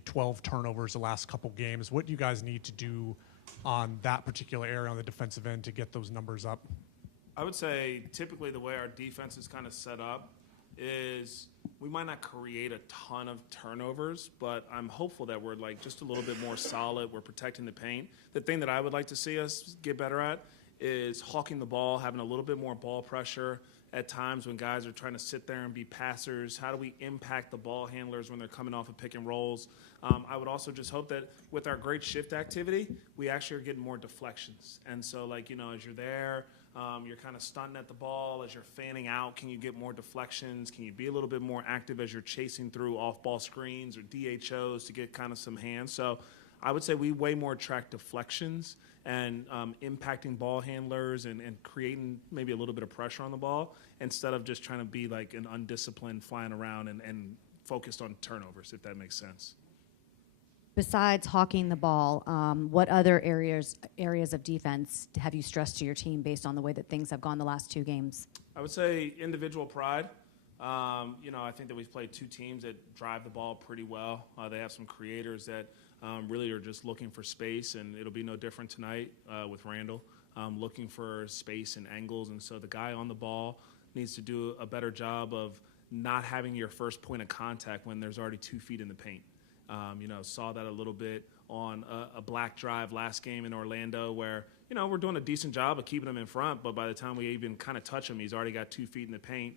believe, 12 turnovers the last couple games. What do you guys need to do on that particular area on the defensive end to get those numbers up? I would say typically the way our defense is kind of set up is we might not create a ton of turnovers, but I'm hopeful that we're like just a little bit more solid. We're protecting the paint. The thing that I would like to see us get better at is hawking the ball, having a little bit more ball pressure at times when guys are trying to sit there and be passers. How do we impact the ball handlers when they're coming off of pick and rolls? I would also just hope that with our great shift activity, we actually are getting more deflections. And so, like, you know, as you're there, you're kind of stunting at the ball. As you're fanning out, can you get more deflections? Can you be a little bit more active as you're chasing through off-ball screens or DHOs to get kind of some hands? So I would say we way more track deflections and impacting ball handlers and creating maybe a little bit of pressure on the ball instead of just trying to be like an undisciplined flying around and focused on turnovers, if that makes sense. Besides hawking the ball, what other areas of defense have you stressed to your team based on the way that things have gone the last two games? I would say individual pride. You know, I think that we've played two teams that drive the ball pretty well. They have some creators that really are just looking for space, and it'll be no different tonight with Randall, looking for space and angles. And so the guy on the ball needs to do a better job of not having your first point of contact when there's already 2 feet in the paint. You know, saw that a little bit on a black drive last game in Orlando where, you know, we're doing a decent job of keeping him in front, but by the time we even kind of touch him, he's already got 2 feet in the paint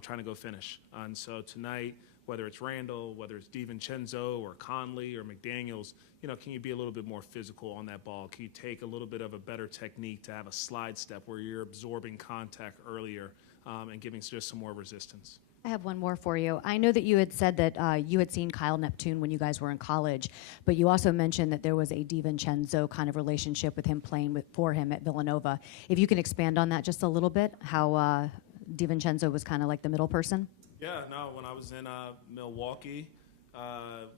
trying to go finish. And so tonight, whether it's Randall, whether it's DiVincenzo or Conley or McDaniels, you know, can you be a little bit more physical on that ball? Can you take a little bit of a better technique to have a slide step where you're absorbing contact earlier and giving just some more resistance? I have one more for you. I know that you had said that you had seen Kyle Neptune when you guys were in college, but you also mentioned that there was a DiVincenzo kind of relationship with him playing for him at Villanova. If you can expand on that just a little bit, how DiVincenzo was kind of like the middle person? Yeah, no, when I was in Milwaukee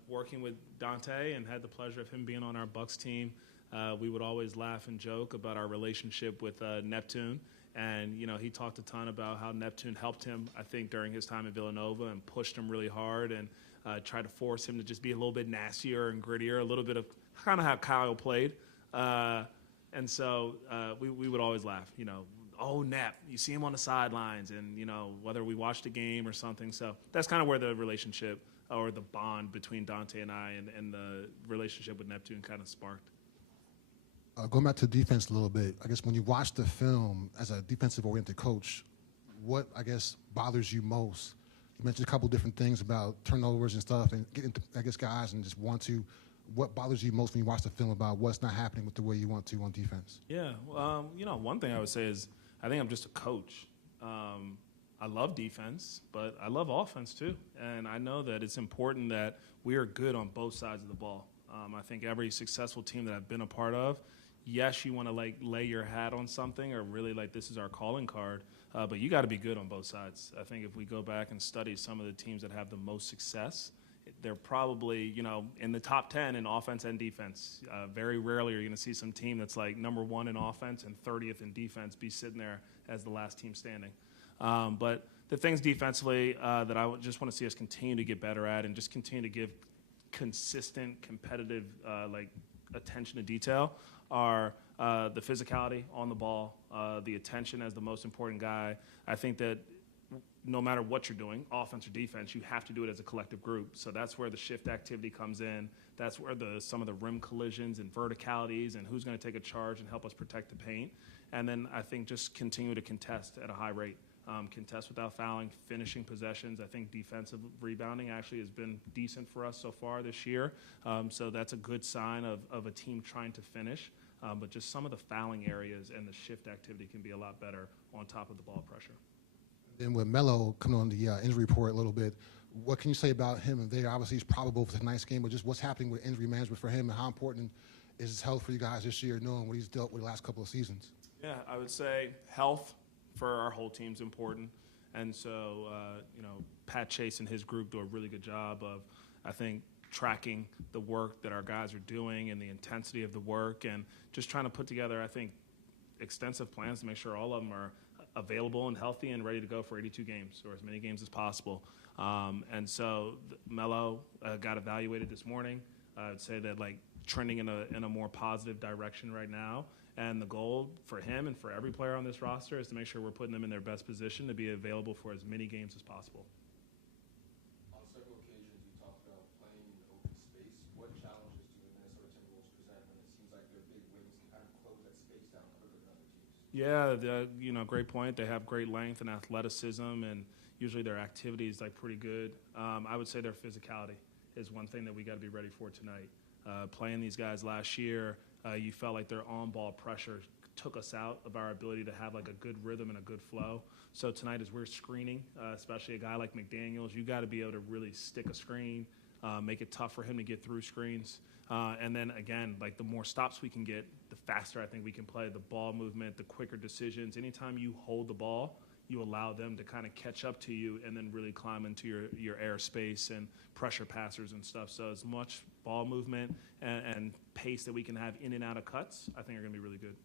working with Dante and had the pleasure of him being on our Bucks team, we would always laugh and joke about our relationship with Neptune. And, you know, he talked a ton about how Neptune helped him, I think, during his time at Villanova and pushed him really hard and tried to force him to just be a little bit nastier and grittier, a little bit of kind of how Kyle played. And so we would always laugh, you know, oh, Nep, you see him on the sidelines and, you know, whether we watched a game or something. So that's kind of where the relationship or the bond between Dante and I and the relationship with Neptune kind of sparked. Going back to defense a little bit, I guess when you watch the film as a defensive-oriented coach, what, I guess, bothers you most? You mentioned a couple different things about turnovers and stuff and getting, I guess, guys and just what bothers you most when you watch the film about what's not happening with the way you want to on defense? Yeah, you know, one thing I would say is I think I'm just a coach. I love defense, but I love offense too. And I know that it's important that we are good on both sides of the ball. I think every successful team that I've been a part of, yes, you want to like lay your hat on something or really like this is our calling card, but you got to be good on both sides. I think if we go back and study some of the teams that have the most success, they're probably, you know, in the top 10 in offense and defense. Very rarely are you going to see some team that's like number 1 in offense and 30th in defense be sitting there as the last team standing. But the things defensively that I just want to see us continue to get better at and just continue to give consistent, competitive, like attention to detail are the physicality on the ball, the attention as the most important guy. I think that no matter what you're doing, offense or defense, you have to do it as a collective group. So that's where the shift activity comes in. That's where some of the rim collisions and verticalities and who's going to take a charge and help us protect the paint. And then I think just continue to contest at a high rate. Contest without fouling, finishing possessions. I think defensive rebounding actually has been decent for us so far this year. So that's a good sign of a team trying to finish. But just some of the fouling areas and the shift activity can be a lot better on top of the ball pressure. Then with Melo coming on the injury report a little bit, what can you say about him there? Obviously, he's probable for tonight's game, but just what's happening with injury management for him and how important is his health for you guys this year, knowing what he's dealt with the last couple of seasons? Yeah, I would say health for our whole team's important. And so, you know, Pat Chase and his group do a really good job of, I think, tracking the work that our guys are doing and the intensity of the work and just trying to put together, I think, extensive plans to make sure all of them are available and healthy and ready to go for 82 games or as many games as possible. And so Melo got evaluated this morning. I'd say that like trending in a more positive direction right now. And the goal for him and for every player on this roster is to make sure we're putting them in their best position to be available for as many games as possible. On several occasions, you talked about playing in open space. What challenges do the Minnesota Timberwolves present when it seems like their big wings can kind of close that space down quicker than other teams? Yeah, great point. They have great length and athleticism, and usually their activity is like pretty good. I would say their physicality is one thing that we got to be ready for tonight. Playing these guys last year, you felt like their on-ball pressure took us out of our ability to have like a good rhythm and a good flow. So tonight, as we're screening, especially a guy like McDaniels, you got to be able to really stick a screen, make it tough for him to get through screens. And then again, like the more stops we can get, the faster I think we can play. The ball movement, the quicker decisions. Anytime you hold the ball, you allow them to kind of catch up to you and then really climb into your airspace and pressure passers and stuff. So as much ball movement and pace that we can have in and out of cuts, I think are going to be really good.